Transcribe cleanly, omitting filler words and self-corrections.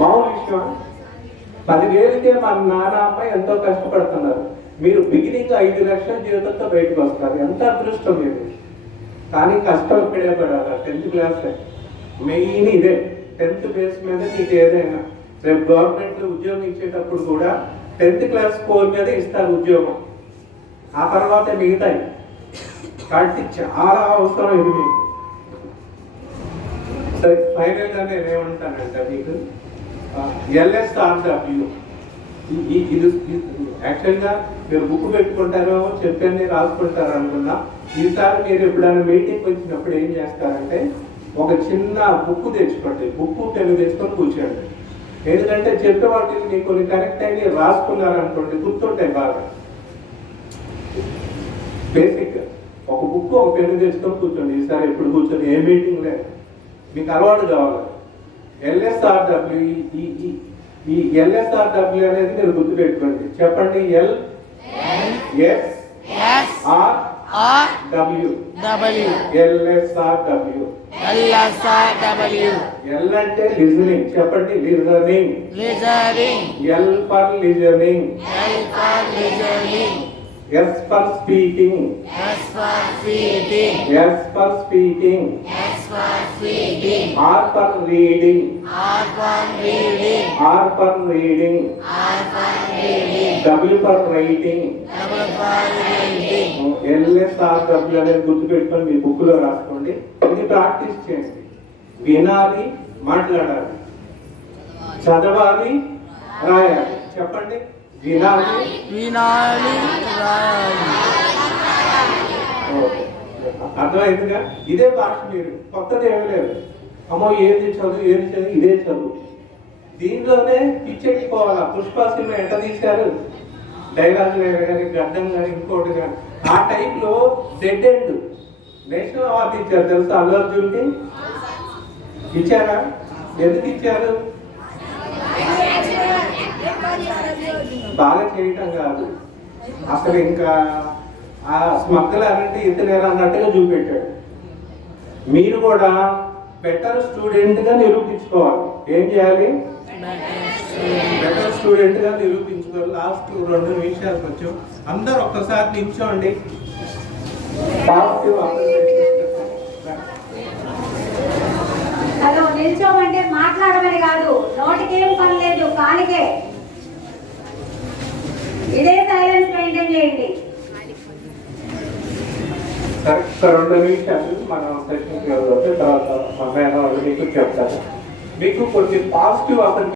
మామూలు విషయం. 10,000కే మన నాన్న అమ్మాయి ఎంతో కష్టపడుతున్నారు. మీరు బిగినింగ్ 5 లక్షల జీవితంతో బయటకు వస్తారు. ఎంత అదృష్టం మీరు. కానీ కష్టం ఇక్కడే పడాలి. 10th క్లాస్ మెయిన్ ఇదే. 10th బేస్ మీద మీకు ఏదైనా రేపు గవర్నమెంట్ ఉద్యోగం ఇచ్చేటప్పుడు కూడా 10th క్లాస్ స్కోర్ మీద ఇస్తారు ఉద్యోగం. ఆ తర్వాత మిగతాయి కాబట్టి చాలా అవసరం ఇది మీకు. సరే, ఫైనల్గా నేను ఏమంటానంటే మీకు LSRW ఇది యాక్చువల్గా మీరు బుక్ పెట్టుకుంటారో చెప్పని రాసుకుంటారు అనుకున్నా. ఈసారి మీరు ఎప్పుడైనా మీటింగ్కి వచ్చినప్పుడు ఏం చేస్తారంటే ఒక చిన్న బుక్ తెచ్చుకోండి. బుక్ పెన్ను తెచ్చుకొని కూర్చోండి. ఎందుకంటే చెప్పే వాటిని మీకు కొన్ని కనెక్ట్ అయ్యి రాసుకున్నారనుకోండి గుర్తుంటాయి బాగా. బేసిక్ ఒక బుక్ ఒక పెన్ను తెచ్చుకొని కూర్చోండి. ఈసారి ఎప్పుడు కూర్చొని ఏ మీటింగ్ లేదు, మీకు అలవాటు కావాలి. LSRW ఈ LSRW అనేది మీరు గుర్తుపెట్టుకోండి. చెప్పండి. LSRW. L అంటే లిజనింగ్. చెప్పండి. Listening. L for listening. S for speaking. S for speaking. R for reading. W for writing. LSRW అనేది గుర్తుపెట్టుకొని మీ బుక్ లో రాసుకోండి. ఇది ప్రాక్టీస్ చేయండి. వినాలి, మాట్లాడాలి, చదవాలి, రాయాలి. చెప్పండి. వినాలి, అర్థమైందిగా? ఇదే భాష. మీరు కొత్తది ఏమీ లేదు. అమ్మో ఏది చదువు ఇదే చదువు. దీంట్లోనే పిచ్చెక్కిపోవాలా. పుష్ప సినిమా ఎట్లా తీశారు, డైలాగ్ కానీ గడ్డం కానీ ఇంకోటి కానీ, ఆ టైప్లో డెడ్ ఎండ్. నేషనల్ అవార్డు ఇచ్చారు తెలుసా అల్లు అర్జున్కి? ఇచ్చారా? ఎందుకు ఇచ్చారు? బాగా చేయటం కాదు, అసలు ఇంకా ఆ స్మగ్లర్ అంటే ఇతనేరా అన్నట్టుగా చూపెట్టాడు. మీరు కూడా బెటర్ స్టూడెంట్ గా నిరూపించుకోవాలి. ఏం చేయాలి? బెటర్ స్టూడెంట్ గా నిరూపించుకోవాలి. లాస్ట్ 2 నిమిషాలకు వచ్చాం. అందరు ఒక్కసారి నిల్చోండి. హలో, నిల్చోమంటే మాట్లాడమని కాదు, నోటికేం పని లేదు, కానికే. ఇదే సైలెన్స్ మెయింటైన్ చేయండి. కరెక్ట్ 2 నిమిషాలు మనం సెషన్ తర్వాత మీకు చెప్తాను. మీకు కొన్ని పాజిటివ్ అతను